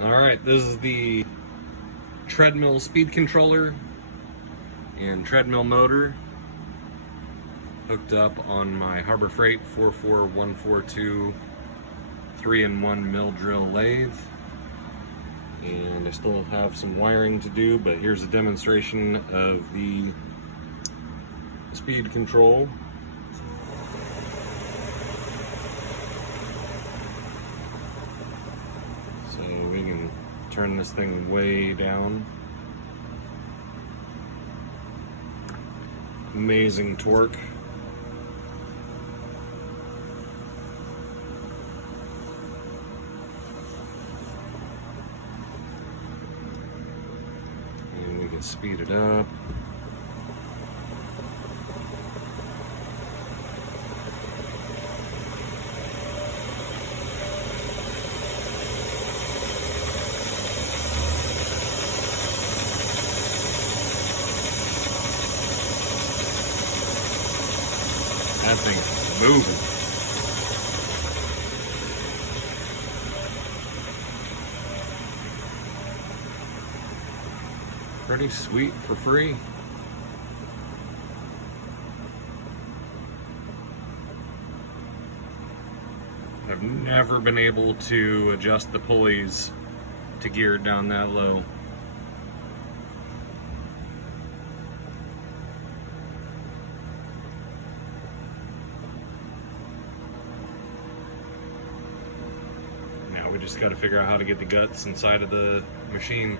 Alright, this is the treadmill speed controller and treadmill motor hooked up on my Harbor Freight 44142 3-in-1 mill drill lathe. And I still have some wiring to do, but here's a demonstration of the speed control. So we can turn this thing way down. Amazing torque. And we can speed it up. That thing's moving. Pretty sweet for free. I've never been able to adjust the pulleys to gear it down that low. Now we just got to figure out how to get the guts inside of the machine.